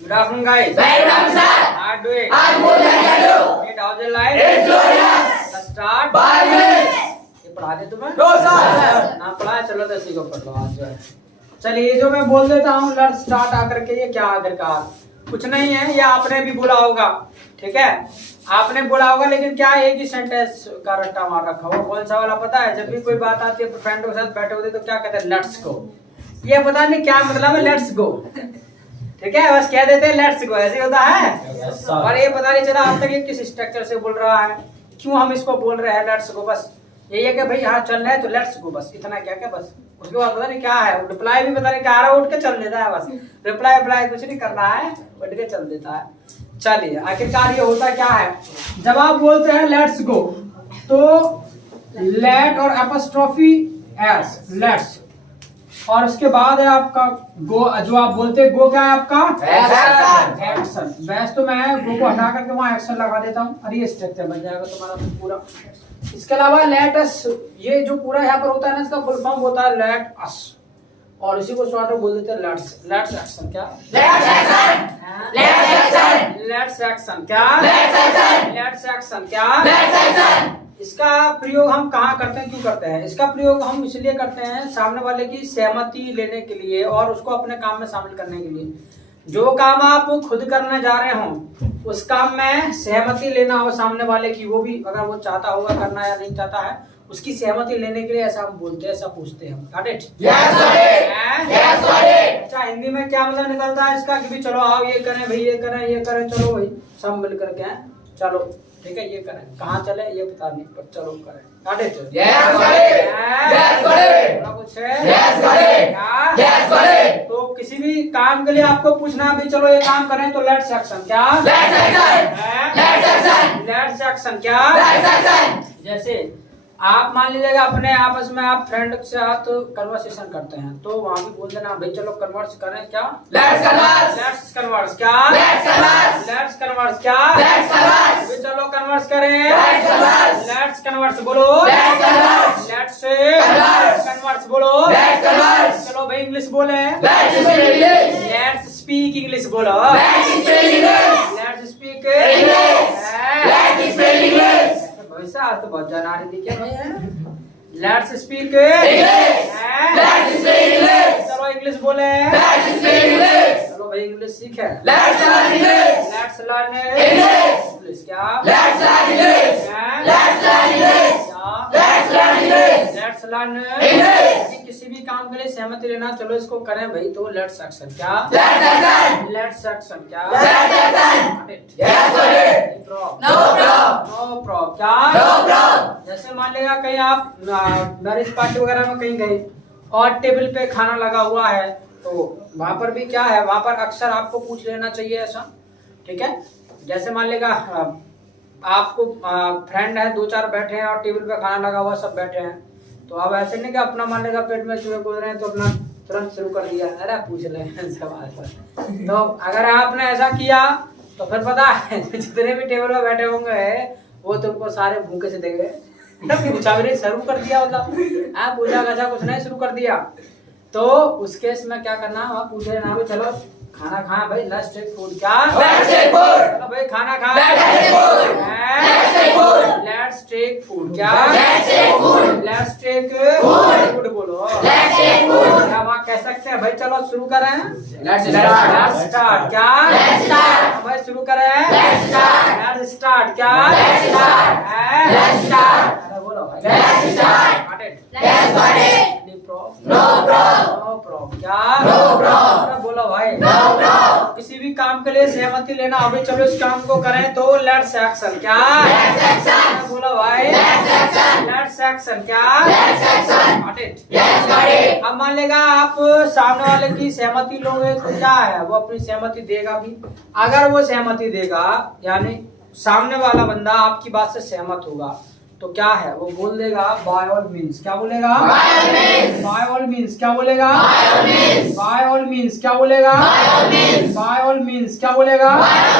Good afternoon, guys. Very good, sir. How are you doing? I'm good, thank you. It how's your life? It's glorious. Let's start. 5 minutes. ये पढ़ा दे तुम्हें? No, sir. ना पढ़ा, चलो 10 को पढ़ लो आज जो है। चलिए जो मैं बोल देता हूँ लेट्स स्टार्ट आकर के ये क्या आखिरकार कुछ नहीं है, ये आपने भी बोला होगा, ठीक है, आपने बोला होगा, लेकिन क्या एक ही सेंटेंस का रट्टा मार रखा हो। कौन सा वाला पता है? जब भी कोई बात आती है फ्रेंडों के साथ बैठे होते तो क्या कहते हैं? Let's go. ये पता नहीं क्या मतलब है लेट्स गो, ठीक है, बस कह देते हैं लेट्स गो, ऐसे होता है। और ये पता नहीं चला अब तक ये किस स्ट्रक्चर से बोल रहा है, क्यों हम इसको बोल रहे हैं लेट्स गो। बस यही है कि भाई हाँ चल रहा है तो लेट्स गो, बस इतना क्या क्या बस। उसके बाद पता नहीं क्या है, रिप्लाई भी पता नहीं क्या आ रहा है, उठ के चल देता है बस। रिप्लाई कुछ नहीं करना है, उठ के चल देता है। चलिए आखिरकार ये होता क्या है, जब आप बोलते हैं लेट्स गो तो लेट और एपोस्ट्रोफी एस, लेट्स, और उसके बाद है आपका गो। जो आप बोलते हैं गो क्या है आपका? एक्शन। वैसे तो मैं गो को हटा करके वहां एक्शन लगा देता हूँ, अरे ये स्ट्रक्चर बन जाएगा तुम्हारा तो पूरा। इसके अलावा लेट अस, ये जो पूरा यहाँ पर होता है ना, इसका फुल फॉर्म होता है लेट अस, और इसी को शॉर्ट में बोल देते हैं लेट्स। लेट्स एक्शन क्या? Let's action. लेट्स एक्शन क्या? लेट्स एक्शन क्या? इसका प्रयोग हम कहाँ करते हैं, क्यों करते हैं? इसका प्रयोग हम इसलिए करते हैं सामने वाले की सहमति लेने के लिए और उसको अपने काम में शामिल करने के लिए। जो काम आप खुद करने जा रहे हो उस काम में सहमति लेना हो सामने वाले की, वो भी अगर वो चाहता होगा करना या नहीं चाहता है, उसकी सहमति लेने के लिए ऐसा हम बोलते हैं, ऐसा पूछते हैं। Got it? अच्छा हिंदी में क्या मतलब निकलता है इसका कि भी चलो आओ ये करें भाई, ये करें ये करें, चलो भाई सब मिल करके हैं, चलो ठीक है ये करें, कहाँ चले ये पता नहीं पर चलो करें। Got it? तो किसी भी काम के लिए आपको पूछना भी चलो ये काम करें तो लेट्स एक्शन क्या? लेट्स एक्शन क्या? जैसे आप मान लीजिएगा अपने आपस में आप फ्रेंड के साथ कन्वर्सेशन करते हैं तो वहां भी बोल देना भाई चलो कन्वर्स करें क्या? लेट्स कन्वर्स क्या? लेट्स कन्वर्स क्या? भाई चलो कन्वर्स करें। लेट्स कन्वर्स बोलो। लेट्स कन्वर्स बोलो। चलो भाई इंग्लिश बोले। लेट्स स्पीक इंग्लिश बोलो। लेट्स स्पीक वैसा आज तो बहुत जाना रही थी क्या भैया? लेट्स स्पीक चलो इंग्लिश बोले। चलो भाई इंग्लिश सीखे। लेट्स लर्न इंग्लिश क्या? लेट्स लर्न किसी भी काम के लिए सहमति लेना, चलो इसको करें भाई तो लेट्स एक्शन क्या? लेट्स एक्शन क्या? नो प्रॉब्लम क्या? जैसे मान लेगा कहीं आप मैरिज पार्टी वगैरह में कहीं गए और टेबल पे खाना लगा हुआ है तो वहां पर भी क्या है, वहां पर अक्सर आपको पूछ लेना चाहिए ऐसा, ठीक है। जैसे मान लेगा आपको फ्रेंड है, 2-4 बैठे हैं और टेबल पे खाना लगा हुआ सब बैठे हैं, तो अब ऐसे नहीं कि अपना मान लेगा पेट में चूहे कूद रहे हैं तो अपना तुरंत शुरू कर दिया, अरे पूछ ले सवाल पर। तो अगर आपने ऐसा किया तो फिर पता है जितने भी टेबल पे बैठे होंगे वो तुमको सारे भूखे से देंगे, पूछा भी नहीं शुरू कर दिया, मतलब आप पूछा गछा कुछ नहीं शुरू कर दिया, तो उस केस में क्या करना, वहाँ पूछे ना भी चलो खाना खाए भाई, लेट्स टेक फूड क्या? चलो भाई खाना खाए, लेट्स टेक फूड क्या? लेट्स टेक फूड बोलो। क्या वहाँ कह सकते हैं भाई चलो शुरू करें? लेट्स स्टार्ट क्या? भाई शुरू करें। लेट्स स्टार्ट क्या? बोलो भाई नो प्रॉब्लम क्या? बोलो भाई किसी भी काम के लिए सहमति लेना हो, चलो इस काम को करें तो लेट्स एक्शन क्या? बोलो भाई लेट्स एक्शन क्या? अब मान लेगा आप सामने वाले की सहमति लोगे तो क्या है, वो अपनी सहमति देगा भी। अगर वो सहमति देगा यानी सामने वाला बंदा आपकी बात से सहमत होगा तो क्या है, वो बोल देगा बाय ऑल मीन्स। क्या बोलेगा? By all means. क्या बोलेगा? By all means. क्या बोलेगा? By all means. क्या बोलेगा?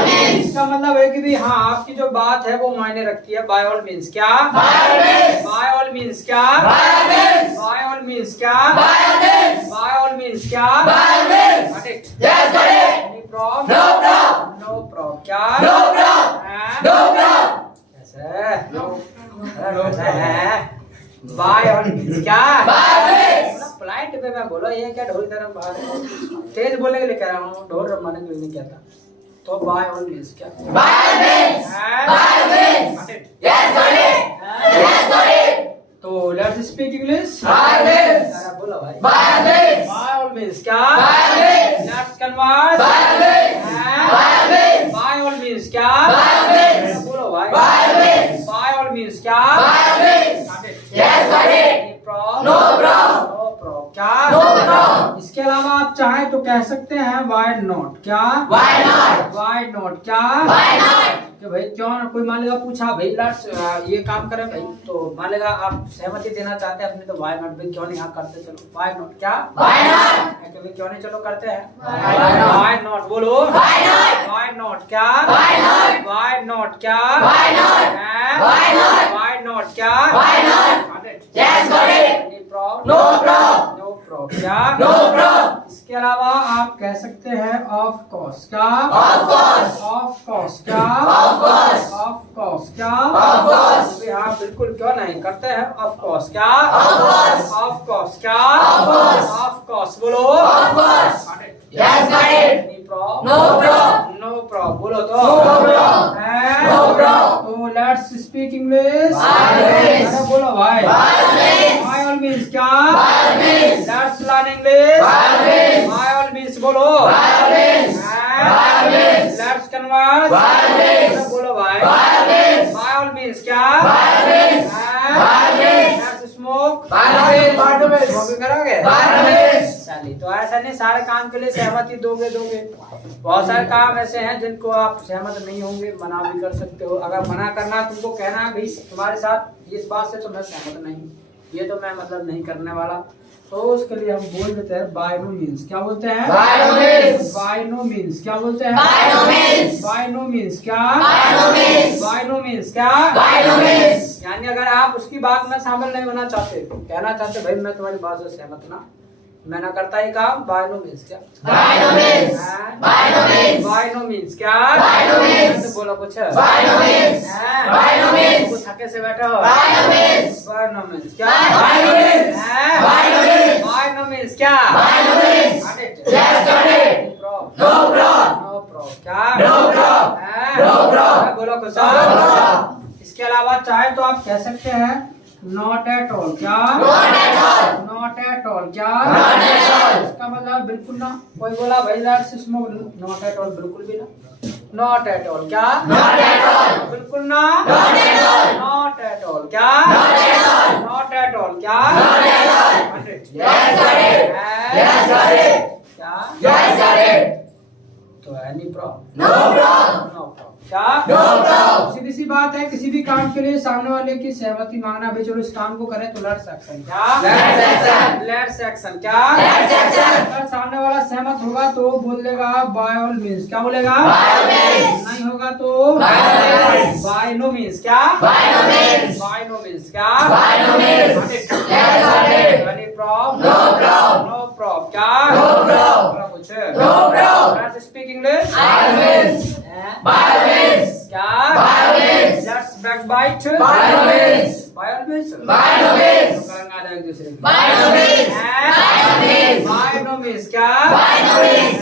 इसका मतलब है कि भी हाँ आपकी जो बात है वो मायने रखती है। बाय ऑल मीन्स क्या? बाय ऑल मीन्स क्या? बाय ऑल मीन्स क्या? By it. Yes, got it. Any problem? No problem. No problem. क्या? No problem. हाँ? No problem. कैसे? No. कैसे है? By all means क्या? By all means. Polite पे मैं बोलो ये क्या ढोल तरह बात तेज बोलने के लिए कह रहा हूँ ढोल रमाने के लिए नहीं कहता तो by all means क्या? By all means. By all means. Got it. Yes, got it. Yes, got it. तो let's speak English. By all means. अरे बोलो भाई. By all means. By all means क्या? By all means. Let's converse. By all means. हाँ? By all means. By all means क्या? By all means. अरे बोलो भाई. By all means. By all means क्या? By all means. Got it. Yes, got it. Any problem? No problem. No problem क्या? No problem. इसके अलावा आप चाहें तो कह सकते हैं why not क्या? Why not? Why not क्या? Why not? कि भाई क्यों ना कोई मान लेगा पूछा भाई लेट्स ये काम करें भाई तो मान लेगा आप सहमति देना चाहते हैं अपने तो वाई नॉट भाई क्यों नहीं हाँ करते चलो वाई नॉट क्या Why not? कि भाई क्यों नहीं चलो करते हैं Why not? वाई नॉट बोलो Why not? वाई नॉट क्या Why not? वाई नॉट क्या Why not? Why not? Why not क्या Why not? Yes, got it. No problem. No problem क्या No problem. इसके अलावा आप कह सकते हैं ऑफ कोर्स क्या Of course. ऑफ कोर्स क्या Of course. ऑफ कोर्स क्या Of course. अभी हाँ बिल्कुल क्यों नहीं करते हैं ऑफ कोर्स क्या Of course. ऑफ कोर्स क्या Of course. ऑफ कोर्स बोलो Of course. Yes, got it. No problem. No problem बोलो तो No problem. हैं? No problem. तो let's speak English By all means. अरे बोलो भाई By all means. By all means क्या By all means. Let's learn English By all means. By all means बोलो By all means. हैं? By all means. Let's converse By all means. अरे बोलो भाई By all means. By all means क्या By all means. हैं? By all means. Let's smoke By all means. वो भी करोगे By all means. चलिए तो ऐसा नहीं सारे काम के लिए सहमति दोगे बहुत सारे काम ऐसे हैं जिनको आप सहमत नहीं होंगे मना भी कर सकते हो अगर मना करना है तुमको कहना है भाई तुम्हारे साथ इस बात से तो मैं सहमत नहीं ये तो मैं मतलब नहीं करने वाला तो उसके लिए हम बोल देते हैं बाय नो मीन्स क्या बोलते हैं By no means. By no means क्या बोलते हैं By no means. By no means क्या By no means. By no means क्या By no means. यानी अगर आप उसकी बात में शामिल नहीं होना चाहते कहना चाहते भाई मैं तुम्हारी बात से सहमत ना मैं ना करता ही काम बाय नो मीन्स क्या By no means. By no means. By no means क्या By no means. बोलो कुछ By no means. हैं? By no means. कुछ थके से बैठे हो By no means. By no means क्या By no means. हैं? By no means. By no means क्या By no means. Got it? Yes, got it. No problem. No pro क्या No problem. हैं? No problem. बोलो कुछ No problem. इसके अलावा चाहे तो आप कह सकते हैं नॉट एट ऑल क्या Not at all. Not at all क्या Not at all. इसका मतलब बिल्कुल ना कोई बोला भाई let's smoke not at all बिल्कुल भी ना नॉट एट ऑल क्या Not at all. बिल्कुल ना Not at all. Not at all क्या Not at all. Not at all क्या Not at all. Yes, got it. Yes, got it. क्या Yes, got it. तो any problem No problem. No problem क्या No problem. सीधी सी बात है किसी भी काम के लिए सामने वाले की सहमति मांगना भाई चलो इस काम को करें तो लेट्स एक्शन क्या Let's action. लेट्स एक्शन क्या Let's action. अगर सामने वाला सहमत होगा तो बोल देगा बाय ऑल मींस क्या बोलेगा By all means. नहीं होगा तो By all means. By no means क्या By no means. By no means क्या By no means. Yes, got it. Any problem No problem. No problem क्या No problem. बोला कुछ No problem. Let's speak English By all means. By all means. क्या By all means. Let's backbite By all means. By all means By no means. करेंगे एक दूसरे को By no means. By no means. By no means क्या By no means.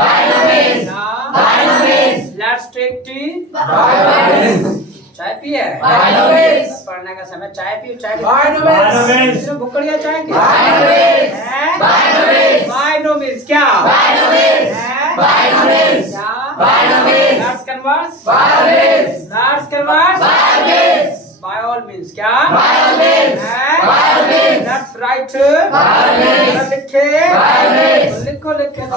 By no means. By no means. Let's take tea By no means. चाय पिए By no means. पढ़ने का समय चाय पियो चाय By no means. सिर्फ भुक्कड़िया चाय की By no means. By no means. By no means क्या By no means. By no means. क्या By no means. Let's converse By all means. Let's converse By all means. By all means क्या By all means. By all means. Let's write By all means. लिखे By all means. लिखो लिखे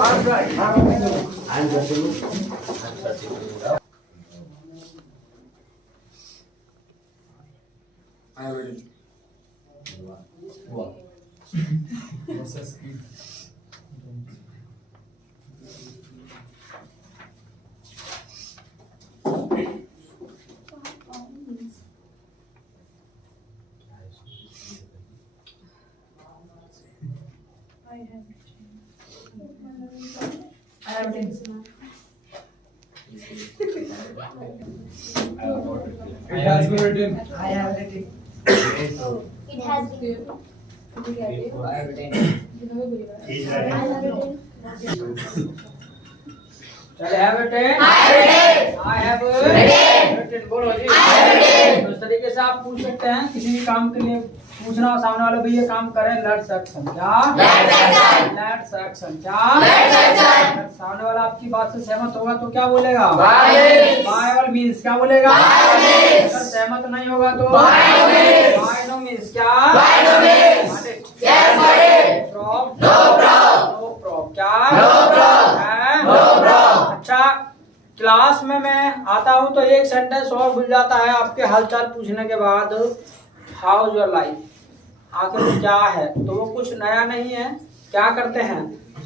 It has been written. I have written. It has been. I have written. I have written. चले have written. I have written. I have Written. written. बोलो जी। I have written. तो इस तरीके से आप पूछ सकते हैं किसी भी काम के लिए पूछना हो सामने वाले भी ये काम करें लेट्स एक्शन क्या Let's action. लेट्स एक्शन क्या Let's action. अगर सामने वाला आपकी बात से सहमत होगा तो क्या बोलेगा By means. By all means क्या बोलेगा By all means. अगर सहमत नहीं होगा तो By no means. By no means क्या By no means. Got it. Yes, got it. Prob. No problem. No prob क्या No problem. है? No problem. अच्छा क्लास में मैं आता हूँ तो एक सेंटेंस और भूल जाता है आपके हालचाल पूछने के बाद हाउ इज योर लाइफ आखिर वो क्या है तो वो कुछ नया नहीं है क्या करते हैं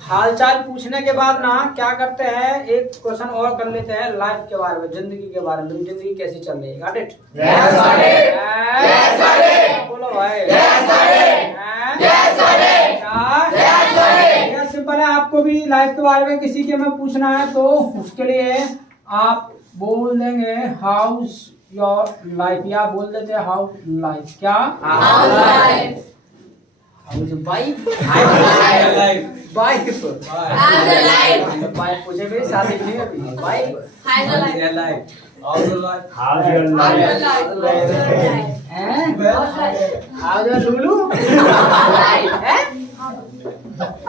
हालचाल पूछने के बाद ना क्या करते हैं एक क्वेश्चन और कर लेते हैं लाइफ के बारे में जिंदगी के बारे में जिंदगी कैसी चल रही है got it Yes, got it. Yes, got it. बोलो भाई Yes, got it. Yes, got it. क्या Yes, got it. यह सिंपल है आपको भी लाइफ के बारे में किसी के में पूछना है तो उसके लिए आप बोल देंगे हाउस योर लाइफ या बोल देते हैं हाउ लाइफ क्या How's life? House bike How's life? Bike How's your life? Bike पूछे मेरी शादी नहीं अभी bike How's your life? How's your life? How's your How's your life? life? हैं हाउस योर लुलू हैं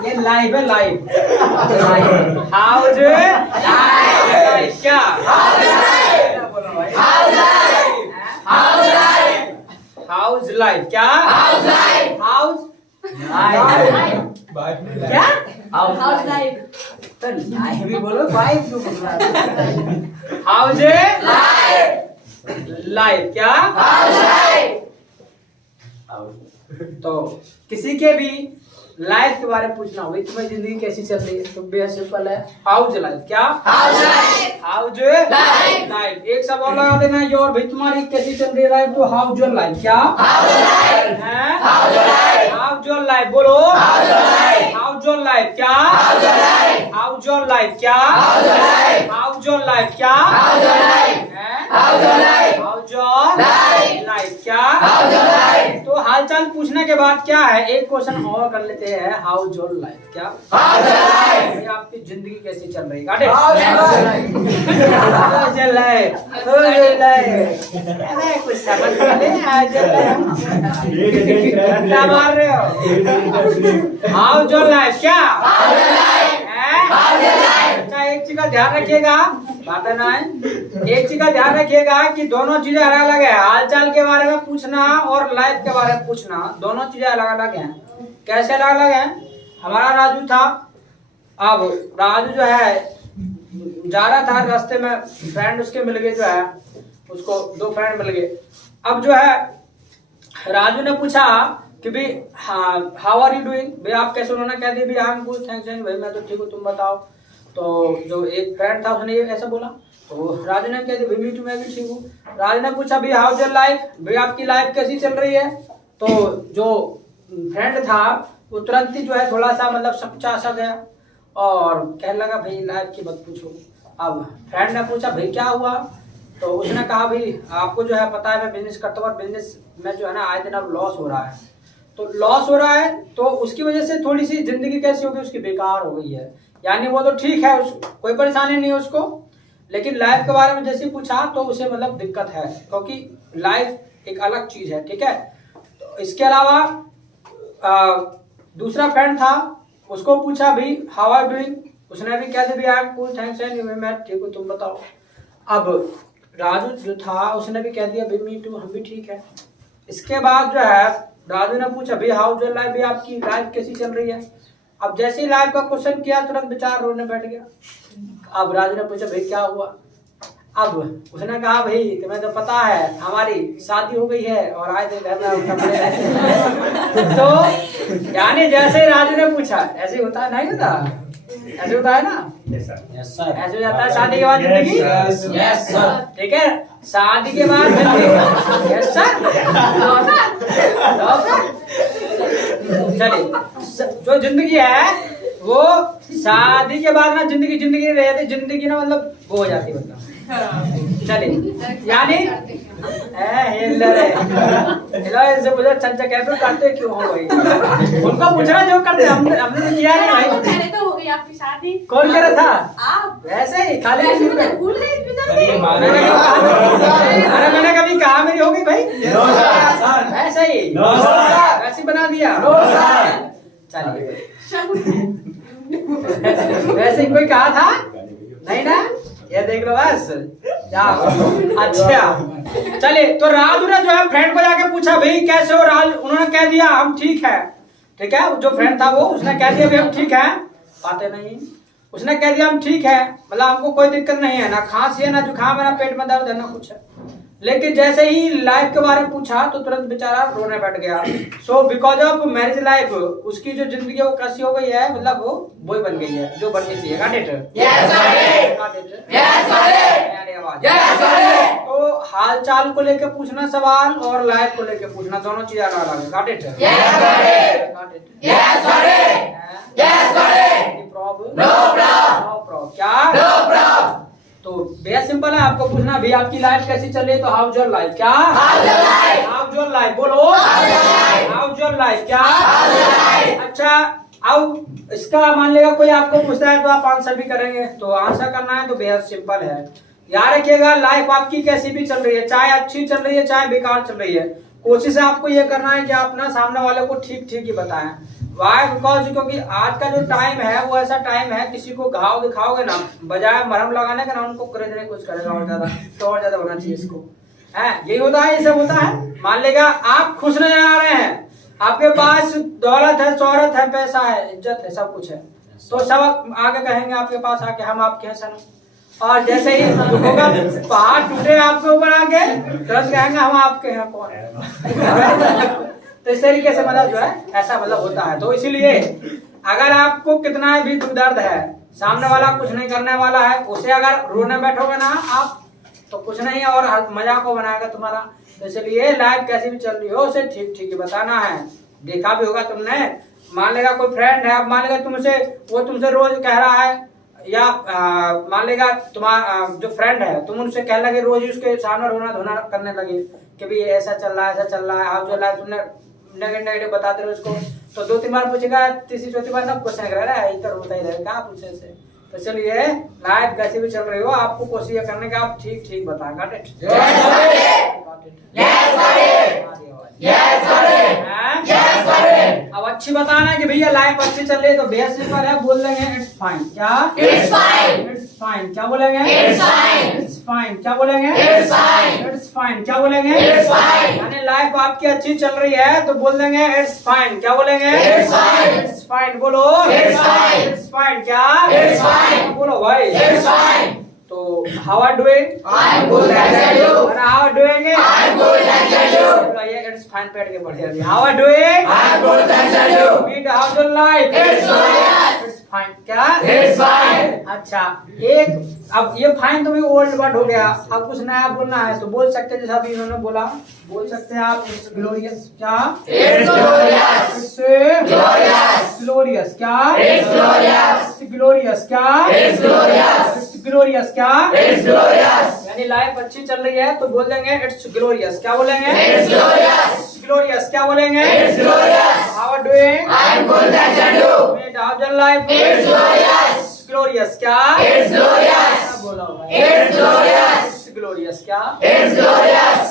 ये लाइव है लाइव हाउस लाइफ क्या बोलो भाई How's life? How's life? House life क्या How's life? House Bye. क्या How's life? तो लाइफ भी बोलो बाइक क्यों बोल रहा है हाउस Life. लाइफ क्या How's life? तो किसी के भी लाइफ के बारे में पूछना हो भाई तुम्हारी जिंदगी कैसी चल रही है तो बेहद सिंपल है हाउस लाइफ क्या How's life? House Life. Life एक सब और लगा देना योर भाई तुम्हारी कैसी चल रही है लाइफ तो हाउस योर लाइफ क्या How's your life? है How's your life? House your life बोलो How's your life? House your life क्या How's your life? House your life क्या How's your life? House your life क्या How's your life? है How's your life? House your Life. Life क्या How's your life? तो हालचाल पूछने के बाद क्या है एक क्वेश्चन और कर लेते हैं हाउस योर लाइफ क्या How's your life? भाई आपकी जिंदगी कैसी चल रही है got it? How's your How's your life? How's your life? अरे कुछ समझ में नहीं how's your life? क्या मार रहे हो हाउस योर लाइफ क्या How's your life? हैं? How's your life? अच्छा एक चीज का ध्यान रखिएगा बात है ना एक चीज का ध्यान रखिएगा कि दोनों चीजें अलग अलग है हालचाल के बारे में पूछना और लाइफ के बारे में पूछना दोनों चीजें अलग अलग हैं कैसे अलग अलग हैं हमारा राजू था अब राजू जो है जा रहा था रास्ते में फ्रेंड उसके मिल गए जो है उसको दो फ्रेंड मिल गए अब जो है राजू ने पूछा कि भाई हाउ आर यू डूइंग भाई आप कैसे उन्होंने कह दिया भाई आई एम गुड थैंक्स भाई मैं तो ठीक हूँ तुम बताओ तो जो एक फ्रेंड था उसने ये ऐसा बोला तो राजू ने कह दिया भाई मी मैं भी ठीक हूँ राजू ने पूछा भाई हाउ इज योर लाइफ भाई आपकी लाइफ कैसी चल रही है तो जो फ्रेंड था वो तुरंत ही जो है थोड़ा सा मतलब समझा सा गया और कहने लगा भाई लाइफ की मत पूछो अब फ्रेंड ने पूछा भाई क्या हुआ तो उसने कहा भाई आपको जो है पता है मैं बिजनेस करता हूँ और बिजनेस में जो है ना आए दिन अब लॉस हो रहा है तो लॉस हो रहा है तो उसकी वजह से थोड़ी सी जिंदगी कैसी होगी उसकी बेकार हो गई है यानी वो तो ठीक है कोई परेशानी नहीं है उसको लेकिन लाइफ के बारे में जैसे पूछा तो उसे मतलब दिक्कत है क्योंकि लाइफ एक अलग चीज है ठीक है तो इसके अलावा दूसरा फ्रेंड था उसको पूछा भाई हाउ आर डूइंग उसने भी कह दिया आई एम कूल थैंक्स एंड मैं ठीक हूँ तुम बताओ अब राजू जो था उसने भी कह दिया भाई मी टू हम भी ठीक है इसके बाद जो है राजू ने पूछा भाई हाउ योर लाइफ भी आपकी लाइफ कैसी चल रही है अब जैसे ही लाइफ का क्वेश्चन किया तुरंत बेचारा रोने बैठ गया अब राजू ने पूछा भाई क्या हुआ अब उसने कहा भाई तुम्हें तो पता है हमारी शादी हो गई है और आए थे घर में कपड़े ऐसे तो यानी जैसे ही राजू ने पूछा ऐसे होता है नहीं होता ऐसे होता है ना ऐसे हो जाता है शादी के बाद जिंदगी Yes, sir. ठीक है शादी के बाद जिंदगी यस सर चलिए जो जिंदगी है वो शादी के बाद ना जिंदगी जिंदगी नहीं रहती, जिंदगी ना मतलब वो हो जाती मतलब। चले यानी हिलर है इनसे पूछा चंचा कैसे करते क्यों हो भाई, उनका पूछना जो करते हमने तो किया नहीं भाई। पहले तो हो गई आपकी शादी। कौन कह रहा था? आप। वैसे ही खाली वैसे नहीं तो भूल गए इतनी अरे जल्दी। हमारे मैंने कभी कहा मेरी होगी भाई? No sir. ऐसे ही नो सर। वैसे ही बना दिया। No sir. चलिए वैसे ही कोई कहा था नहीं ना, ये देख लो बस क्या। अच्छा चलिए, तो राजू ने जो है फ्रेंड को जाके पूछा भाई कैसे हो राज, उन्होंने कह दिया हम ठीक है। ठीक है, जो फ्रेंड था वो उसने कह दिया भाई हम ठीक है, बातें नहीं, उसने कह दिया हम ठीक है, मतलब हमको कोई दिक्कत नहीं है, ना खांसी है ना जुकाम है ना पेट में दर्द है ना कुछ है। लेकिन जैसे ही लाइफ के बारे में पूछा तो तुरंत बेचारा रोने बैठ गया। So because of marriage life उसकी जो जिंदगी है वो कैसी हो गई है, मतलब वो वही बन गई है जो बननी चाहिए। Got it? Yes, got it. Got it? Yes, got it. प्यारी आवाज। Yes, got it. तो हाल चाल को लेके पूछना सवाल और लाइफ को लेके पूछना, दोनों चीज अलग अलग है। Got it? Yes, got it. Got it? Yes, got it. Yes, got it. Any problem? No problem. No problem। क्या? No problem. तो बेहद सिंपल है, आपको पूछना भी आपकी लाइफ कैसी चल रही है, तो हाउज योर लाइफ। क्या? How's your life? How's your life बोलो। How's your life? How's your life. क्या? How's your life? अच्छा, अब इसका मान लेगा कोई आपको पूछता है तो आप आंसर भी करेंगे, तो आंसर करना है तो बेहद सिंपल है। याद रखिएगा लाइफ आपकी कैसी भी चल रही है, चाहे अच्छी चल रही है चाहे बेकार चल रही है, कोशिश है आपको ये करना है कि आप ना सामने वाले को ठीक ठीक ही बताएं। वाई? बिकॉज क्योंकि आज का जो टाइम है वो ऐसा टाइम है, किसी को घाव दिखाओगे ना बजाय मरहम लगाने का ना उनको खरीदने कुछ करेगा और ज्यादा, तो और ज्यादा होना चाहिए इसको है। यही होता है, ये सब होता है। मान लेगा आप खुश नजर आ रहे हैं, आपके पास दौलत है, शोहरत है, पैसा है, इज्जत है, सब कुछ है, तो सब आगे कहेंगे आपके पास आके हम आपके हैं सनम। और जैसे ही होगा पहाड़ टूटे आपके ऊपर आके तुरंत कहेंगे हम आपके हैं कौन है। तो इस तरीके से मतलब जो है ऐसा मतलब होता है। तो इसीलिए अगर आपको कितना भी दुख दर्द है, सामने वाला कुछ नहीं करने वाला है, उसे अगर रोने बैठोगे ना आप तो कुछ नहीं है और मजाक को बनाएगा तुम्हारा। तो इसलिए लाइफ कैसी भी चल रही हो उसे ठीक ठीक ही बताना है। देखा भी होगा तुमने, मान लेगा कोई फ्रेंड है, अब मान लेगा तुमसे वो तुमसे रोज कह रहा है, या मान लेगा तुम्हारा जो फ्रेंड है तुम उनसे कह लगे रोज ही उसके सामने रोना धोना करने लगे कि भाई ऐसा चल रहा है ऐसा चल रहा है, आप जो लाइफ तुमने नेगेटिव बताते रहे उसको, तो 2-3 बार पूछेगा, तीसरी चौथी बार सब क्वेश्चन कर रहा है इधर होता ही रहेगा आप पूछे से। तो चलिए लाइफ कैसी भी चल रही हो आपको कोशिश करने का आप ठीक ठीक बताएं। Got it? अब अच्छी बताना है कि भैया लाइफ अच्छी चल रही है, तो बेहद सिंपल है, बोल देंगे इट्स फाइन। क्या? It's fine. It's fine. क्या बोलेंगे? It's fine. It's fine. क्या बोलेंगे? It's fine. It's fine. क्या बोलेंगे? It's fine. यानी लाइफ आपकी अच्छी चल रही है तो बोल देंगे इट्स फाइन। क्या बोलेंगे? It's fine. इट्स फाइन बोलो। It's fine. It's fine. क्या? It's fine. बोलो भाई। It's fine. तो how are doing? I'm good, thanks and you. और how are doing? I'm good, thanks and you. ये इट्स फाइन पेट के बढ़िया भी। How are doing? I'm good, thanks and you. Meet how your life? It's glorious. It's fine. क्या? It's fine. अच्छा, एक अब ये फाइन तो भी ओल्ड वर्ड हो गया, अब कुछ नया बोलना है तो बोल सकते हैं, जैसा अभी इन्होंने बोला बोल सकते हैं आप इट्स ग्लोरियस। क्या? It's glorious. It's Glorious. Glorious. क्या? It's glorious. It's glorious. क्या? It's glorious. It's glorious. क्या? It's glorious. यानी लाइफ अच्छी चल रही है तो बोल देंगे इट्स ग्लोरियस। क्या बोलेंगे? It's glorious. It's glorious. क्या बोलेंगे? It's glorious. How are doing? I'm good, thanks and you. Meet how your life? It's glorious. Glorious. क्या? It's glorious. क्या बोला भाई? It's glorious. It's glorious. क्या? It's glorious.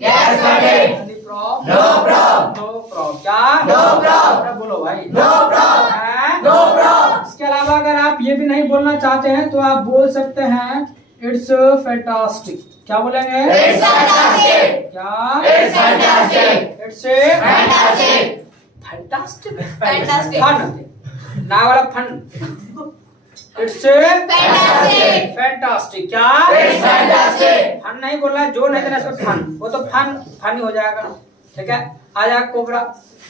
Yes, got it. Any problem? No problem. No problem। क्या? No problem. अरे बोलो भाई। No problem. हैं? No problem. इसके अलावा अगर आप ये भी नहीं बोलना चाहते हैं तो आप बोल सकते हैं इट्स फैंटास्टिक। क्या बोलेंगे? It's fantastic. क्या? It's fantastic. It's Fantastic. Fantastic. Fantastic. Fun ना वाला फन। It's Fantastic. फैंटास्टिक। क्या? It's fantastic. फन नहीं बोलना, जो नहीं देना इसमें फन, वो तो फन ही हो जाएगा। ठीक है, आ जाएगा कोबरा,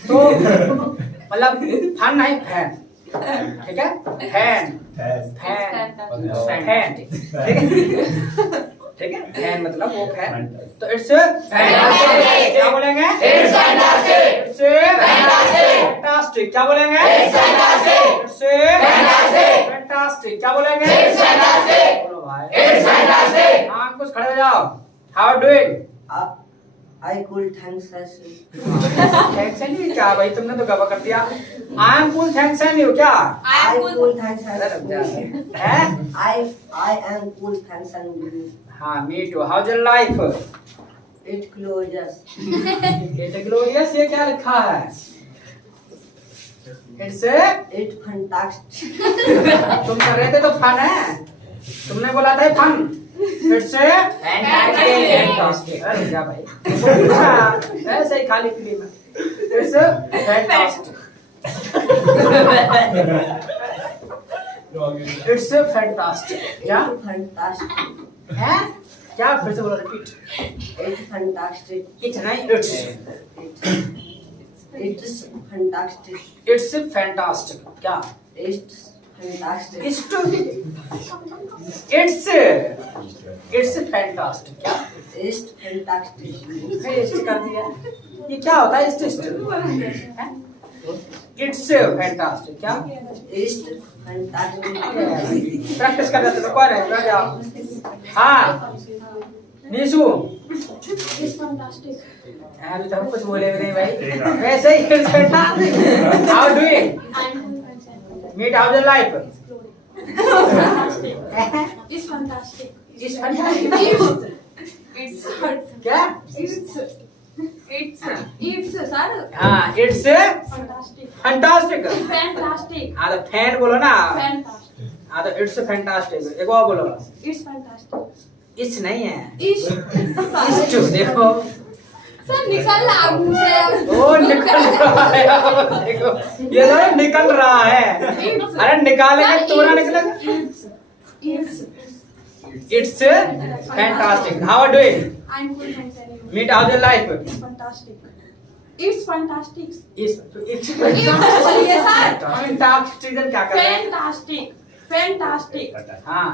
तो मतलब फन नहीं फैन। ठीक है, फैन फैन फैन। ठीक है, फैन मतलब वो फैन, तो इट्स Fantastic. क्या बोलेंगे? It's fantastic. It's Fantastic. Fantastic. क्या बोलेंगे? It's fantastic. It's Fantastic. Fantastic क्या बोलेंगे? It's fantastic. बोलो भाई। It's fantastic. हाँ अंकुश खड़े हो जाओ। How doing? I cool thanks as thanks and you क्या भाई तुमने तो गवा कर दिया। आई am cool thanks and you क्या? I cool thanks अरे रुक जा। as हैं? I am cool thanks and you. हाँ me too. How your life? It glorious. It glorious ये क्या लिखा है? It's It fantastic. तुम कर रहे थे तो फन है। तुमने बोला था फन। It's fantastic. अरे क्या भाई पूछा ऐसे ही खाली पीली में। It's fantastic. इट्स फैंटास्टिक क्या Fantastic. है? क्या फिर से बोलो रिपीट। It's fantastic. इट नहीं it's. It's fantastic. It's fantastic क्या? It's fantastic. इट्स फैंटास्टिक क्या? It's fantastic. इस्ट कर दिया। ये क्या होता है इस्ट? इट्स फैंटास्टिक क्या? It's fantastic. प्रैक्टिस कर रहे थे तो कौन है? बैठ जाओ। हाँ नीशु It's fantastic. अभी तो हम कुछ बोले भी नहीं भाई। वैसे ही it's fantastic. How doing? I'm cool thanks and meet how your life? It's fantastic. It's fantastic क्या? It's sir. हाँ इट्स Fantastic. फैंटास्टिक। Fantastic. हाँ तो फैन बोलो ना। Fantastic. हाँ तो इट्स फैंटास्टिक। एक और बोलो। It's fantastic. इट्स नहीं है। It's. इट्स देखो। सर निकल लागू से। ओ निकल रहा है देखो ये तो निकल रहा है। अरे निकालेंगे तो ना निकलेगा। It's. It's fantastic. How are doing? I'm cool thanks and you. Meet how your life? It's fantastic. It's fantastic. It's बोलिए सर। फैंटास्टिक क्या कर रहे हैं? Fantastic. Fantastic. हाँ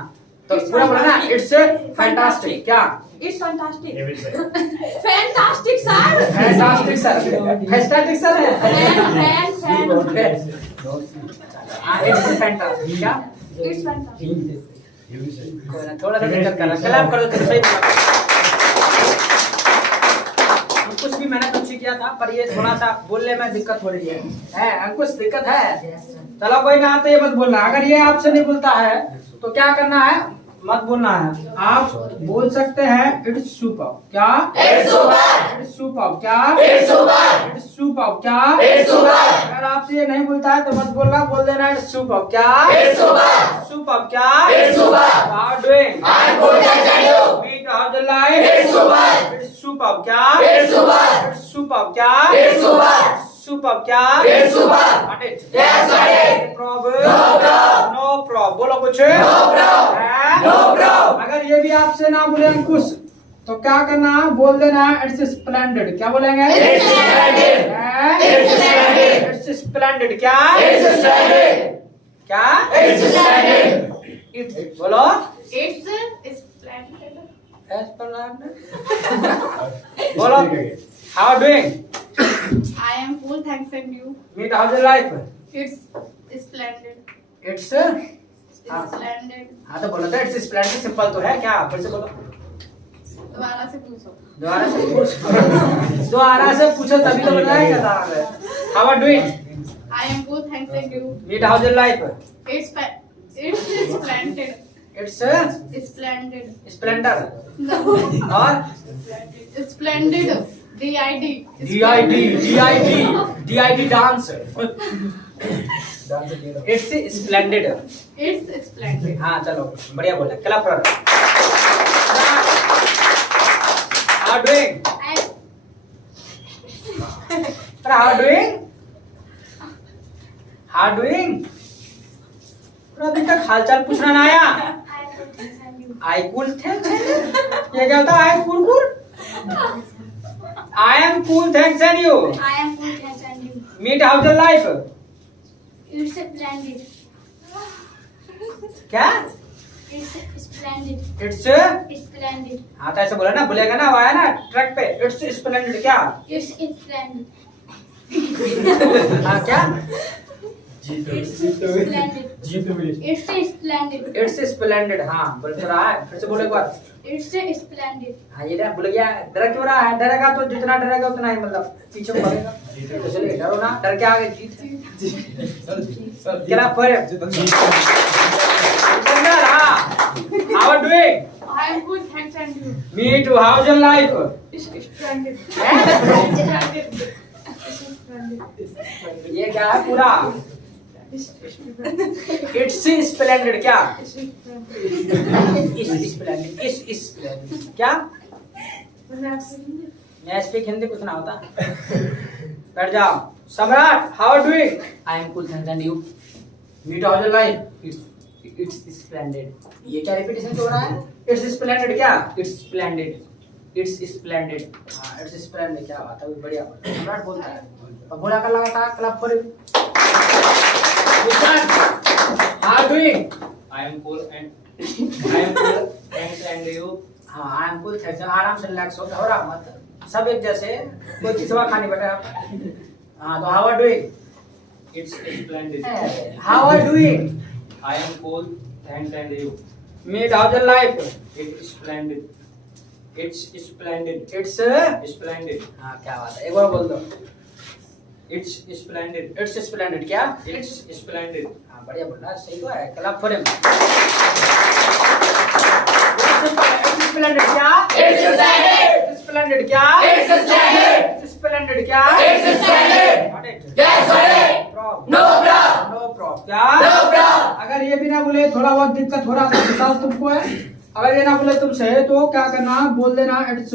तो पूरा बोला ना इट्स फैंटास्टिक क्या? It's fantastic. Fantastic sir. Fantastic sir. Fantastic sir है। Fan. हाँ इट्स फैंटास्टिक क्या? It's fantastic. कोई ना थोड़ा सा दिक्कत कर रहा है। क्लैप करो तो सही बोला। कुछ भी मैंने कुछ किया था पर ये थोड़ा सा बोलने में दिक्कत हो रही है अंकुश दिक्कत है। चलो कोई ना तो ये मत बोलना। अगर ये आपसे नहीं बोलता है तो क्या करना है? मत बोलना है। आप बोल सकते हैं इट्स सुपर क्या? It's super. इट्स सुपर क्या? It's super. इट्स सुपर क्या? It's super. अगर आपसे ये नहीं बोलता है तो मत बोलना। बोल देना इट्स सुपर क्या? It's super. सुपर क्या? It's super. How doing? I'm cool thanks and you. Meet how the life? It's super. It's super क्या? It's super. इट्स सुपर क्या? It's super. सुपर क्या? It's super. Got it? Yes, got it. Problem? No problem. No problem. बोलो कुछ? No problem. हैं? No problem. अगर ये भी आपसे ना बोले अंकुश तो क्या करना है? बोल देना है इट्स स्प्लेंडेड। क्या बोलेंगे? It's splendid. हैं? It's splendid. इट्स स्प्लेंडेड क्या? It's splendid. क्या? It's splendid. इट्स बोलो It's splendid. बोलो how doing? I am cool thanks and you. Meet how the life? It's splendid. It's It's splendid. हाँ तो बोलो तो इट्स स्प्लेंडेड। सिंपल तो है क्या? फिर से बोलो। दोबारा से पूछो। दोबारा से पूछो। दोबारा से पूछो तभी तो बताया क्या था। How are doing? I am cool thanks and you. Meet how the life? It's splendid. It's It's splendid. Splendour No. और It's splendid. D.I.D. DID dance. It's splendid. It's splendid. हाँ चलो बढ़िया बोला। क्लैप करो। How doing? How doing? How doing? अभी तक हालचाल पूछना ना आया। I cool thanks. ये क्या होता है? I cool cool. I am cool thanks and you. I am cool thanks and you. Meet how the life? It's splendid. क्या? It's splendid. It's It's splendid. हाँ तो ऐसे बोला ना। बोलेगा ना वो आया ना ट्रैक पे। इट्स स्प्लेंडेड क्या? It's splendid. हाँ क्या? It's splendid. It's splendid. It's splendid. हाँ बोल तो रहा है, फिर से बोलो एक बार। It's splendid. हाँ ये ना बोल गया, डर क्यों रहा है? डरेगा तो जितना डरेगा उतना ही मतलब पीछे भागेगा। तो चलिए डरो ना, डर के आगे जीत है। क्या पर हाँ, how are you doing? I'm good, thanks and you. Me too, how's your life? It's splendid. हैं? Splendid. ये क्या है पूरा? It's splendid क्या? It's splendid, it's splendid क्या? मैं स्पीक हिंदी कुछ ना होता। बैठ जाओ। सम्राट, how are you doing? I am cool, thanks and you. Me too, how's your life? It's splendid. ये क्या रिपीटेशन हो रहा है? It's splendid क्या? It's splendid. It's splendid. हाँ, it's splendid क्या बात है? बढ़िया। सम्राट बोलता है। अब बोला कर लगा था क्लब पर। Nishan, how are you doing? I am cool, thanks and you. हाँ, I am cool, thanks. आराम से रिलैक्स हो, घबरा मत। सब एक जैसे, कोई किसवा खानी बेटा। हाँ, तो how are you doing? It's splendid. How are you doing? I am cool, thanks and you. Meet how's your life? It's splendid. It's splendid. It's Splendid. हाँ क्या बात है? एक बार बोल दो। It's splendid. It's splendid क्या? It's splendid. हाँ बढ़िया बोला, सही तो है। Club for him. It's splendid क्या? It's splendid. It's splendid क्या? It's splendid. It's splendid क्या? It's splendid. Got it? Yes, got it. Prob. No problem. No prob क्या? No problem. अगर ये भी ना बोले थोड़ा बहुत दिक्कत हो रहा था मिसाल तुमको है। अगर ये ना बोले तुमसे तो क्या करना, बोल देना इट्स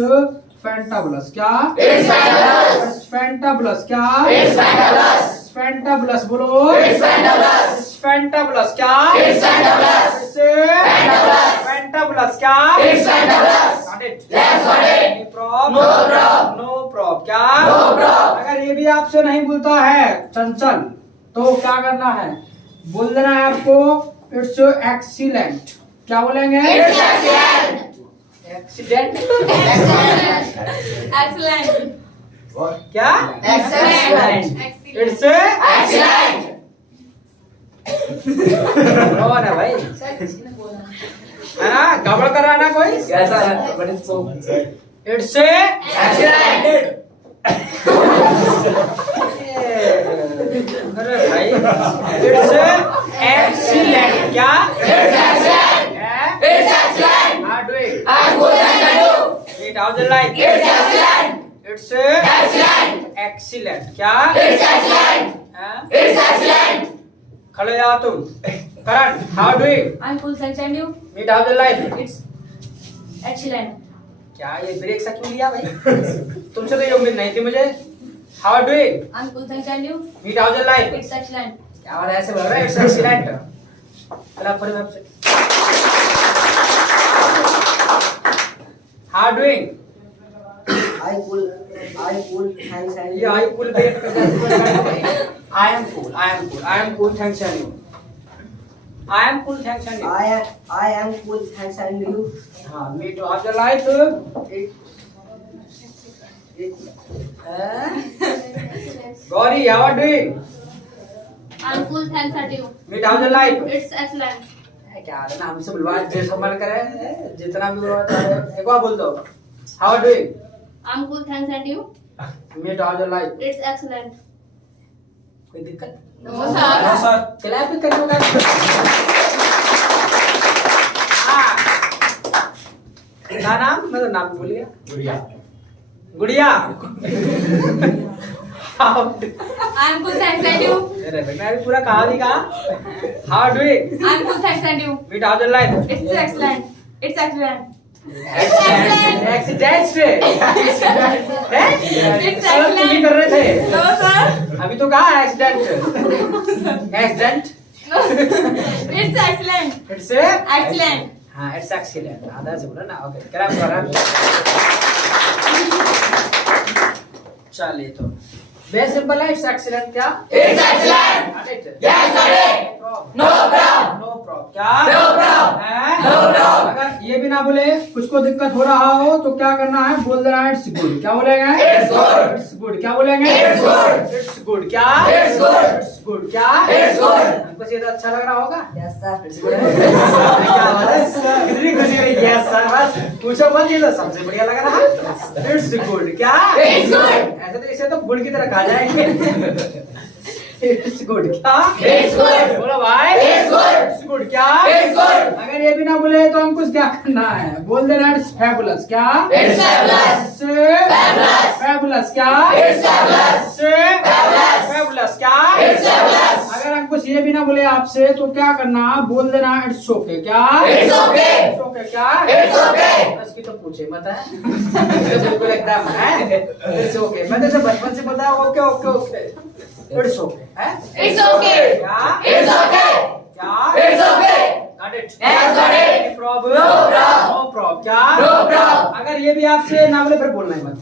फैंटाबुलस क्या? It's fabulous. फैंटाबुलस क्या? It's fabulous. फैंटाबुलस बोलो। It's fabulous. फैंटाबुलस क्या? It's fabulous. Fabulous. फैंटाबुलस क्या? It's fabulous. Got it? Yes, got it. No prob. No prob. No prob क्या? No prob. अगर ये भी आपसे नहीं बोलता है चंचल तो क्या करना है, बोल देना है आपको इट्स एक्सीलेंट। क्या बोलेंगे? It's excellent. Accident Excellent. क्या? Excellent. It's Excellent. कौन है भाई? है ना, गड़बड़ कर रहा है ना कोई? कैसा है? But it's so. It's Excellent. अरे भाई इट्स एक्सीलेंट क्या? It's excellent. It's excellent. How do it? I'm good, thanks and you. It how's the life? It's excellent. It's Excellent. excellent क्या? It's excellent. हाँ? It's excellent. खड़े जाओ तुम। करण, how do it? I'm cool, thanks and you. It how's the life? It's excellent. क्या ये break सा क्यों लिया भाई? तुमसे तो ये उम्मीद नहीं थी मुझे। How do it? I'm cool, thanks and you. It how's the life? It's excellent. क्या बात है, ऐसे बोल रहा है? It's excellent। क्लब पर website. How doing? I cool, thanks and ये आई कूल ब्रेक कर जाती है। I am cool, thanks and you. I am cool, thanks and you. I am cool, thanks and you. हाँ, me too. How's your life? Gauri, how are you doing? I'm cool, thanks and you. Me too. How's your life? It's excellent. क्या है ना, हमसे बुलवा जैसा मन करे जितना भी बुलवा एक बार बोल दो। How are you doing? I'm cool, thanks and you. Me too. How's your life? It's excellent. कोई दिक्कत? No, sir. No, sir. Clap भी करने का। हाँ। क्या नाम? मतलब नाम बोलिए। गुड़िया। गुड़िया। I'm cool, thanks and you. अरे भाई मैं अभी पूरा कहानी कहा। How are you doing? I'm cool, thanks and you. Me too. How's your life? It's excellent. It's excellent. Accident से It's तुम ही कर रहे थे No, sir. अभी तो कहा accident accident No. It's excellent. It's Excellent. हाँ इट्स एक्सीलेंट आधा से बोला ना ओके क्लैप करा चलिए तो वेरी सिंपल है इट्स एक्सीलेंट क्या It's excellent. Yes, got it. No problem. No problem क्या No problem. है? No problem. अगर ये भी भी ना बोले, कुछ को दिक्कत हो रहा हो तो क्या करना है, बोल देना है इट्स गुड। क्या बोलेंगे, It's good। It's good. क्या बोलेंगे, It's good। It's good. क्या, It's good। It's good. क्या, It's good। हमको ये तो अच्छा लग रहा होगा। Yes sir. क्या बात है, कितनी खुशी हुई। यस सर, बस पूछो मत, ये तो सबसे बढ़िया लग रहा है। It's good. क्या, It's good। ऐसे तो इसे तो गुड की तरह खा जाएंगे। It's good. क्या, It's good। बोलो भाई, It's good। It's good. क्या, It's good। अगर ये भी ना बोले तो हमको क्या करना है, बोल देना इट्स फैबुलस। क्या, It's fabulous। Fabulous। फैबुलस। क्या, It's fabulous। Fabulous। फैबुलस। क्या, It's fabulous। अगर हमको ये भी ना बोले आपसे तो क्या करना, बोल देना इट्स ओके। क्या, It's okay। It's okay. क्या, It's okay। इसकी तो पूछे मत है, बिल्कुल एकदम है इट्स ओके। मैं तो बचपन से पता है okay okay okay, it's okay है। It's okay। क्या, It's okay। क्या, It's okay। Got it? Yes, got it। No problem। No problem। No problem। क्या, No problem। अगर ये भी आपसे ना बोले फिर बोलना ही मत।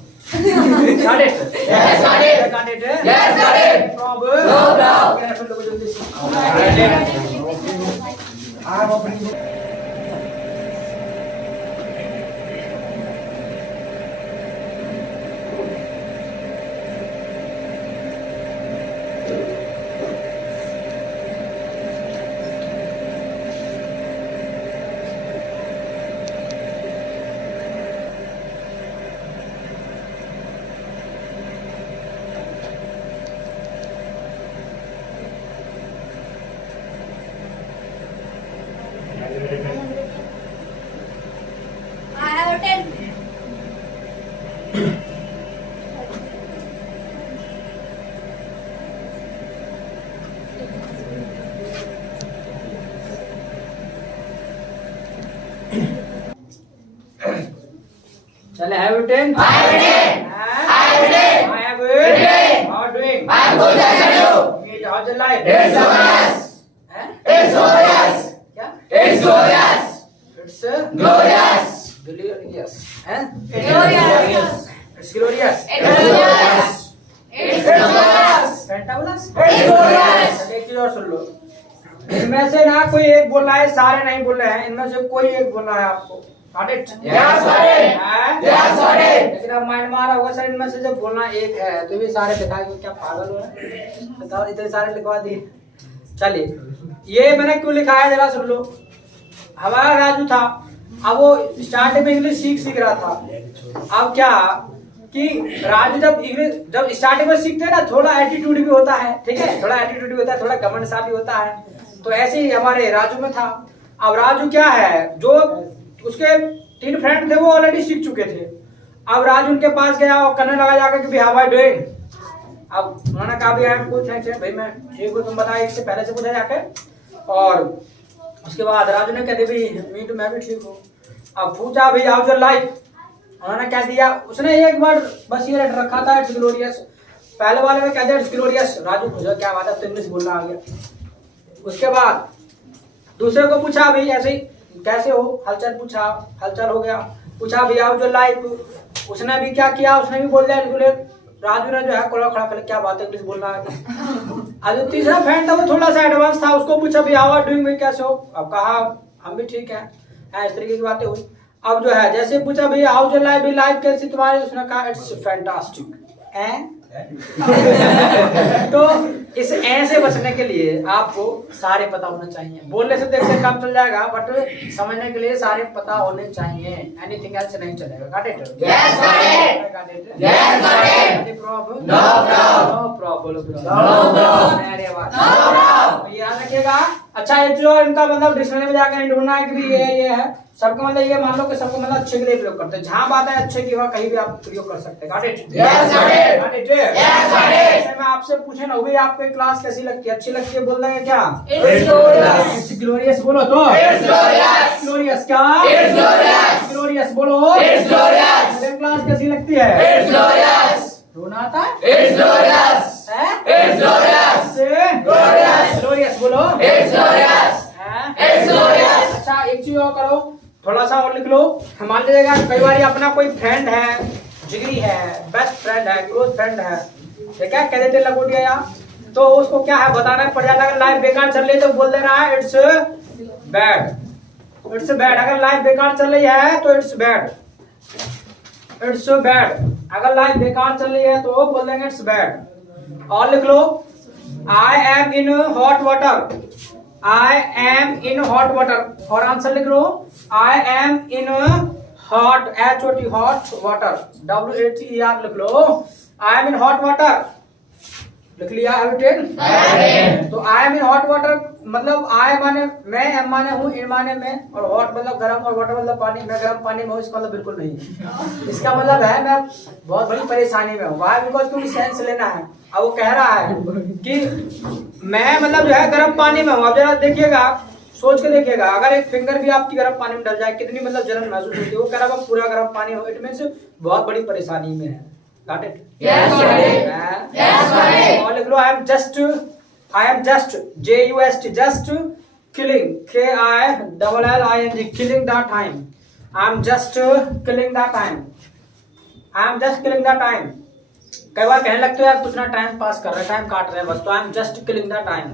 Got it? Yes, got it। Got it? Yes, got it। No problem। No problem। Okay, फिर लोगों जल्दी से। आप अपनी I have a 10. चले, have you 10? I have a 10। I have a 10। I have a 10। How are you doing? I am good, thanks and you? How's your life? It's glorious। हैं? It's glorious। क्या? It's glorious। It's Glorious। glorious. हैं? Glorious। It's glorious. It's glorious। It's glorious। Fantabulous? It's glorious। चलिए, एक चीज और सुन लो, इनमें से ना कोई एक बोल रहा है, सारे नहीं बोल रहे हैं, इनमें से कोई एक बोल रहा है आपको। Got it? Yes, got it। हैं? Yes, got it। लेकिन अब माइंड मारा होगा सर, इनमें से जब बोलना एक है तो ये सारे दिखाएंगे, क्या पागल हो रहा है, बताओ, इतने सारे लिखवा दिए। चलिए, ये मैंने क्यों लिखा है जरा सुन लो। हमारा राजू था, अब वो स्टार्टिंग में इंग्लिश सीख रहा था। अब क्या कि राजू जब स्टार्टिंग में सीखते हैं ना, थोड़ा एटीट्यूड भी होता है, ठीक है, थोड़ा एटीट्यूड भी होता है, थोड़ा घमंड सा भी होता है। तो ऐसे ही हमारे राजू में था। अब राजू क्या है, जो उसके 3 फ्रेंड थे वो ऑलरेडी सीख चुके थे। अब राजू उनके पास गया और करने लगा जाकर कि हाउ आर यू डूइंग। अब उन्होंने कहा भी आई एम गुड थैंक्स भाई, मैं ठीक हूँ, तुम बताओ, एक से पहले से पूछा जाकर। और उसके बाद राजू ने कहते भी मी तो मैं भी ठीक हूँ। अब पूछा भाई हाउ योर लाइफ, उन्होंने कह दिया, उसने एक बार बस ये रखा था इट्स ग्लोरियस, पहले वाले में कह दिया इट्स ग्लोरियस। राजू पूछा क्या बात है, तो इंग्लिश बोलना आ गया। उसके बाद दूसरे को पूछा भाई ऐसे ही कैसे हो, हालचाल पूछा, हालचाल हो गया। पूछा भाई हाउ योर लाइफ, उसने भी क्या किया, उसने भी बोल दिया। राजू ने जो है कोड़ा खड़ा कर, क्या बात है, इंग्लिश बोलना आ गया। अब जो तीसरा फ्रेंड था वो थोड़ा सा एडवांस था, उसको पूछा भाई हाउ आर डूइंग, कैसे हो। अब कहा हम भी ठीक है, इस तरीके की बातें हुई। अब जो है जैसे पूछा भाई हाउ योर लाइफ, लाइफ कैसी तुम्हारी, उसने कहा इट्स फैंटास्टिक। तो इस ऐसे बचने के लिए आपको सारे पता होना चाहिए। बोलने से देखने काम चल जाएगा, बट समझने के लिए सारे पता होने चाहिए, एनीथिंग एल्स नहीं चलेगा। Got it? Yes, got it। Got it? Yes, got it। Any problem? No problem। No problem, bro। No problem। अरे वाह। No problem। तो याद रखिएगा। अच्छा, ये जो इनका मतलब डिक्शनरी में जाकर ढूंढना है कि भी ये है, सबका मतलब ये मान लो कि सबको मतलब अच्छे के लिए प्रयोग करते हैं। जहाँ बात है अच्छे की, वहाँ कहीं भी आप प्रयोग कर सकते हैं। Got it? Yes, got it। Got it? Yes, got it। जैसे मैं आपसे पूछे ना, भाई आपको क्लास कैसी लगती है, अच्छी लगती है, बोल देंगे क्या, It's glorious। It's glorious बोलो तो, It's glorious। ग्लोरियस क्या, It's glorious। ग्लोरियस बोलो, It's glorious। मुझे क्लास कैसी लगती है, It's glorious। रोना आता है, It's glorious। हैं? It's glorious। Glorious। ग्लोरियस बोलो, It's glorious। हैं? It's glorious। अच्छा, एक चीज और करो, थोड़ा सा और लिख लो। मान लीजिएगा कई बार अपना कोई फ्रेंड है, जिगरी है, बेस्ट फ्रेंड है, क्लोज फ्रेंड है, ठीक है, कह देते लंगोटिया या, तो उसको क्या है बताना पड़ जाता है। लाइफ बेकार चल रही है तो बोल देना है इट्स बैड। It's bad. अगर लाइफ बेकार चल रही है तो इट्स बैड, इट्स बैड। अगर लाइफ बेकार चल रही है तो बोल देंगे इट्स बैड। और लिख लो, I am in hot water, I am in hot water. और आंसर लिख लो, I am in hot, HOT hot water, WATER लिख लो। I am in hot water लिख लिया, तो I am in hot water मतलब आई माने मैं, एम माने हूँ, इन माने मैं, और हॉट मतलब गर्म, और वाटर मतलब पानी। मैं गर्म पानी में हूँ, इसका मतलब बिल्कुल नहीं। इसका मतलब है मैं बहुत बड़ी परेशानी में हूँ। वाई बिकॉज क्योंकि सेंस लेना है। अब वो कह रहा है कि मैं मतलब जो है गर्म पानी में हूँ। अब जरा देखिएगा, सोच के देखिएगा, अगर एक फिंगर भी आपकी गर्म पानी में डल जाए कितनी मतलब जलन महसूस होती है। वो कह रहा है पूरा गर्म पानी हो, इट मींस बहुत बड़ी परेशानी में है। Got it? Yes, got it. Yes, got it. और लिख लो, I am just, JUST, just killing, KILLING, killing the time. I am just killing the time. I am just killing the time. कई बार कहने लगते हो यार कुछ ना टाइम पास कर रहे हैं, टाइम काट रहे हैं बस, तो I am just killing the time.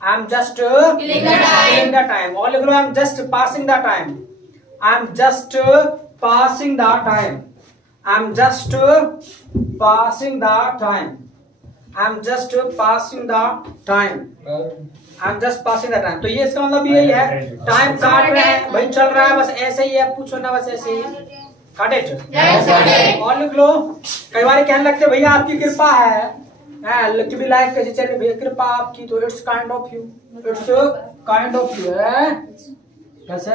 I am just killing the time. और लिख लो, I am just passing the time. I am just passing the time. I'm just passing the time. I'm just passing the time. I'm just passing the time. तो ये इसका मतलब यही है, time काट रहे हैं भाई, चल रहा है बस ऐसे ही है, पूछो ना बस ऐसे ही। Got it? Yes, got it. और लिख लो, कई बार कहने लगते भैया आपकी कृपा है, कि भी लाइफ कैसे चले भैया, कृपा आपकी, तो it's kind of you, it's kind of you है। कैसे?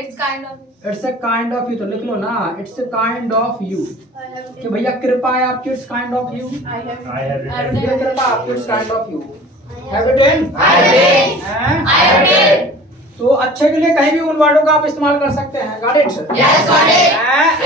It's kind of. It's a kind of you, तो लिख लो ना, it's a kind of you, कि भैया कृपा है आपकी, इट्स काइंड ऑफ यू। ये कृपा आपकी, it's kind of you. Have it in? I have it. तो अच्छे के लिए कहीं भी उन वर्डों का आप इस्तेमाल कर सकते हैं। Got it? Yes, got it.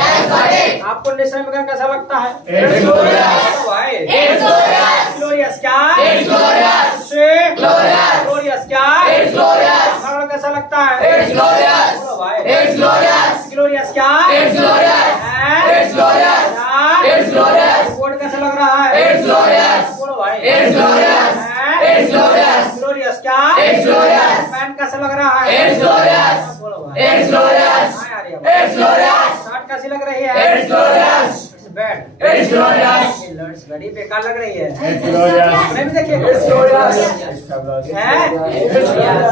Yes, got it. आपको नेशनल में कैसा लगता है? It's glorious. भाई It's glorious. ग्लोरियस क्या? It's glorious. Glorious. ग्लोरियस क्या? It's glorious. हमारा कैसा लगता है? It's glorious. बोलो भाई। It's glorious. ग्लोरियस क्या? It's glorious. It's glorious. It's glorious. Board कैसा लग रहा है? It's glorious. बोलो भाई। It's glorious. It's glorious. Glorious क्या? It's glorious. पैंट कैसा लग रहा है? It's glorious. बोलो भाई। It's glorious. हाँ यार, ये बात। It's glorious. शर्ट कैसी लग रही है? It's glorious. It's bad. It's glorious. ये लर्ड्स बड़ी बेकार लग रही है। It's glorious. मैं भी देखिए। It's glorious. है?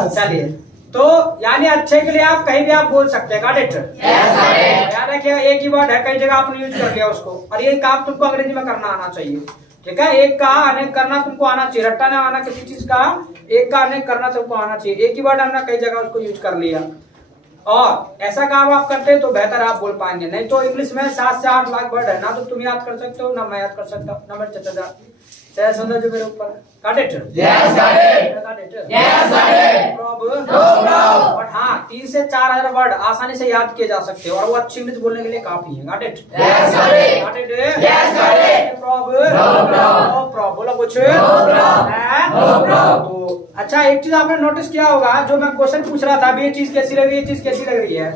चलिए, तो यानी अच्छे के लिए आप कहीं भी आप बोल सकते हैं। Got it? Yes, got it. याद रखिएगा, एक ही वर्ड है, कई जगह आपने यूज कर लिया उसको, और ये काम तुमको अंग्रेजी में करना आना चाहिए। ठीक है, एक का अनेक करना तुमको आना चाहिए, रट्टा ना आना किसी चीज का, एक का अनेक करना तुमको आना चाहिए। एक ही वर्ड हमने कई जगह उसको यूज कर लिया, और ऐसा काम आप करते हैं तो बेहतर आप बोल पाएंगे। नहीं तो इंग्लिश में 7 से 8 लाख वर्ड है, ना तो तुम याद कर सकते हो, ना मैं याद कर सकता हूँ, ना मेरे चचा सुंदर जो मेरे ऊपर। Got it? Yes, got it. Got it? Yes, got it. Problem? No problem. But हाँ 3 से 4,000 वर्ड आसानी से याद किए जा सकते हैं, और वो अच्छी इंग्लिश बोलने के लिए काफी है। Got it? Yes, got it. Got it? Yes, got it. Problem? No problem. No problem. बोलो कुछ? No problem. हैं? No problem. तो अच्छा, एक चीज आपने नोटिस किया होगा, जो मैं क्वेश्चन पूछ रहा था, ये चीज कैसी लग रही है, ये चीज कैसी लग रही है,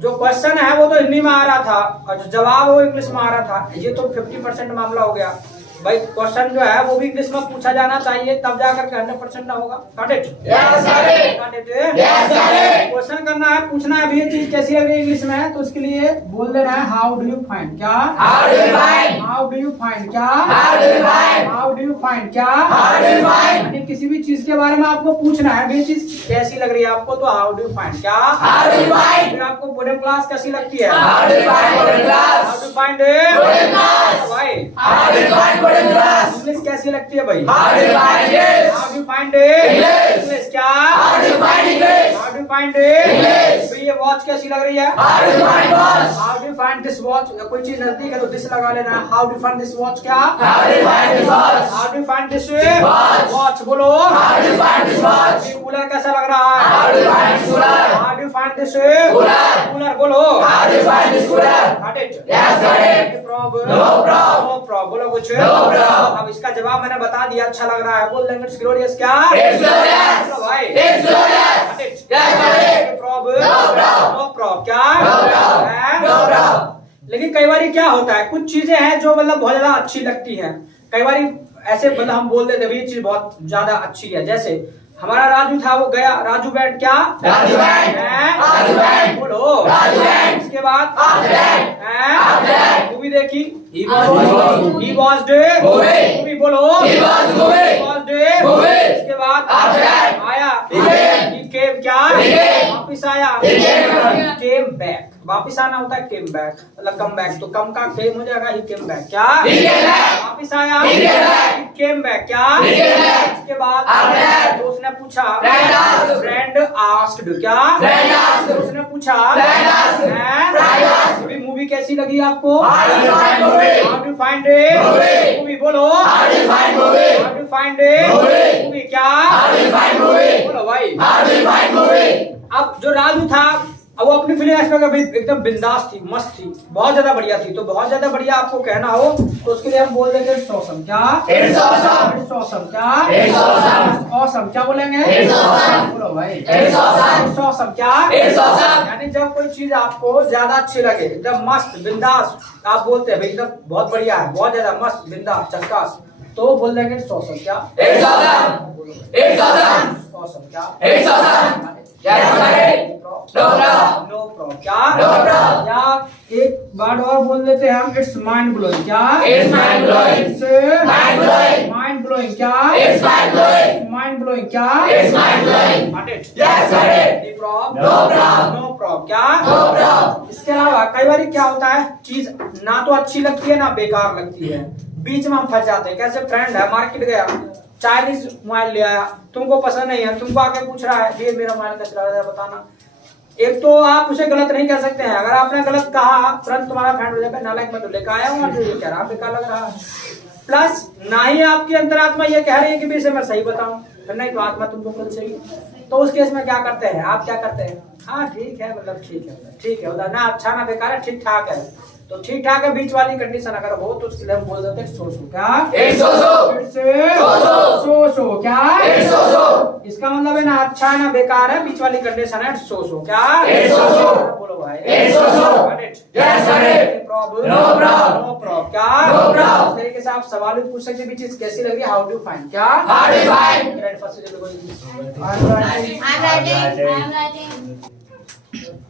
जो क्वेश्चन है वो तो हिंदी में आ रहा था, और जो जवाब वो इंग्लिश में आ रहा था। ये तो 50% मामला हो गया भाई। क्वेश्चन जो है वो भी इंग्लिश में पूछा जाना चाहिए, तब जाकर के 100% ना होगा। Got it? Yes, got it. Got it? Yes, got it. Question करना है, पूछना है, ये चीज कैसी लग रही है इंग्लिश में, तो उसके लिए बोल देना है हाउ डू यू फाइंड। क्या? How do you find? How do you find. क्या? How do you find? How do you find. क्या? How do you find? यानी किसी भी चीज के बारे में आपको पूछना है, ये चीज कैसी लग रही है आपको, तो हाउ डू यू फाइंड। क्या? How do you find? फिर आपको बोर्डिंग क्लास कैसी लगती है? How do you find boarding class? How do find it? Boarding class. भाई How do you find boarding class? English कैसी लगती है भाई? How do you find English? How do find it? English. English. क्या? How do you find English? How do find it? English. तो ये watch कैसी लग रही है? How do you find watch? How do find this watch. कोई चीज नजदीक है तो दिस लगा लेना। How do find this watch. क्या? How do you find this watch? How do find this Watch. Watch. बोलो। How do you find this watch? ये कूलर कैसा लग रहा है? How do you find this cooler? How do find this Cooler. Cooler. बोलो। How do you find this cooler? Got it? Yes, got it. Problem? No problem. No problem. बोलो कुछ? No problem. अब इसका जवाब मैंने बता दिया, अच्छा लग रहा है, बोल देंगे इट्स ग्लोरियस। क्या? It's glorious. बोलो भाई। It's glorious. Got it? Yes, got it. Problem? No problem. No problem. क्या? No problem. हैं? No problem. लेकिन कई बार क्या होता है, कुछ चीजें हैं जो मतलब बहुत ज्यादा अच्छी लगती हैं, कई बार ऐसे मतलब हम बोल देते हैं ये चीज बहुत ज्यादा अच्छी है। जैसे हमारा राजू था वो गया, राजू बैठ क्या? राजू went. राजू went. बोलो। राजू went. इसके बाद After that. मूवी देखी? He was He watched movie. Movie बोलो। He was movie. He watched movie. इसके बाद After that. आया। He came. He came क्या? He came. वापिस आया। He came. Came back। वापिस आना होता है came back, मतलब come back, तो कम का came हो जाएगा he came back क्या? He came back. वापिस आया। He came back. He came back क्या? He came back. इसके बाद After that. तो उसने पूछा Friend asked. Friend asked क्या? Friend asked. तो उसने पूछा Friend asked. Friend asked. अभी मूवी कैसी लगी आपको? How do you find movie? How do you find it? Movie. Movie बोलो। How do you find movie? How do you find it? Movie. Movie क्या? How do you find movie? बोलो भाई। How do you find movie? अब जो राजू था अब वो अपनी फीलिंग एक्सप्रेस एकदम बिंदास थी, मस्त थी, बहुत ज्यादा बढ़िया थी। तो बहुत ज्यादा बढ़िया आपको कहना हो तो उसके लिए हम बोल देंगे इट्स ऑसम क्या? It's awesome. इट्स ऑसम क्या? It's awesome. ऑसम क्या बोलेंगे? It's awesome. बोलो भाई। It's awesome. इट्स ऑसम क्या? It's awesome. यानी जब कोई चीज आपको ज्यादा अच्छी लगे, एकदम मस्त बिंदास, आप बोलते हैं भाई एकदम बहुत बढ़िया है, बहुत ज्यादा मस्त बिंदास झक्कास, तो बोल देंगे इट्स ऑसम क्या? It's awesome. It's awesome. Awesome क्या? It's awesome. Yes, buddy. No problem. No problem क्या? No problem. या एक वर्ड और बोल देते हैं हम इट्स माइंड ब्लोइंग क्या? It's mind blowing. It's Mind blowing. Mind blowing क्या? It's mind blowing. Mind blowing क्या? It's mind blowing. Got it? Yes, buddy. No problem No problem. No problem क्या? No problem. इसके अलावा कई बार क्या होता है, चीज ना तो अच्छी लगती है ना बेकार लगती है, बीच में हम फंस जाते हैं। कैसे फ्रेंड है, मार्केट गया, चाइनीज मोबाइल ले आया, तुमको पसंद नहीं है, तुमको आके पूछ रहा है ये मेरा मोबाइल कैसा लग रहा है बताना। एक तो आप उसे गलत नहीं कह सकते हैं, अगर आपने गलत कहा तुरंत तुम्हारा फ्रेंड हो जाएगा नालायक, मैं तो लेकर आया हूँ और जो ये कह रहा बेकार लग रहा है। प्लस ना ही आपकी अंतरात्मा ये कह रही है कि भी इसे मैं सही बताऊं, फिर नहीं तो आत्मा तुमको खुद सही। तो उस केस में क्या करते हैं आप, क्या करते हैं, हाँ ठीक है, मतलब ठीक है मतलब ना अच्छा ना बेकार है, ठीक ठाक है। तो ठीक ठाक है बीच वाली कंडीशन अगर हो तो उसके लिए हम बोल देते हैं सो क्या? It's so-so. सो क्या? It's so-so. इसका मतलब है ना अच्छा है ना बेकार है, बीच वाली कंडीशन है सो क्या? It's so-so. बोलो भाई। It's so-so. Got it? Yes, got it. Problem No problem. No problem क्या? No problem. इस तरीके से आप सवाल भी पूछ सकते हैं, भी चीज कैसी लग रही है, हाउ डू फाइंड क्या? How do you find? I'm writing. I'm writing.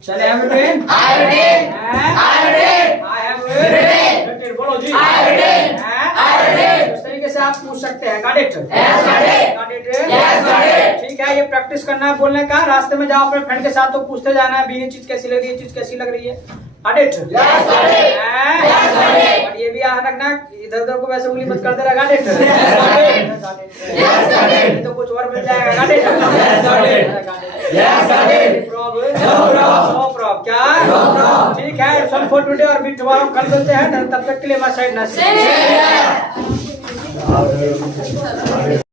चले हम written? I have written. I have written. I have Written. written. बोलो जी। I have written. I have written. इस तरीके से आप पूछ सकते हैं। Got it? Yes, got it. Got it? Yes, got it. ठीक है, ये प्रैक्टिस करना है बोलने का। रास्ते में जाओ अपने फ्रेंड के साथ तो पूछते जाना है भी ये चीज कैसी लग रही है, चीज कैसी लग रही है। Got it? Yes, got it. Yes, got it. और ये भी याद रखना इधर उधर को वैसे उंगली मत कर दे रहा। Got it? Yes, got it. नहीं तो कुछ और मिल जाएगा। Got it? Yes, got it. Yes, got it. Problem No problem. No problem क्या? No problem. ठीक है, इट्स ऑल फॉर टुडे और भी टुमारो कल मिलते हैं, तब तक के लिए माय साइड ना Same here.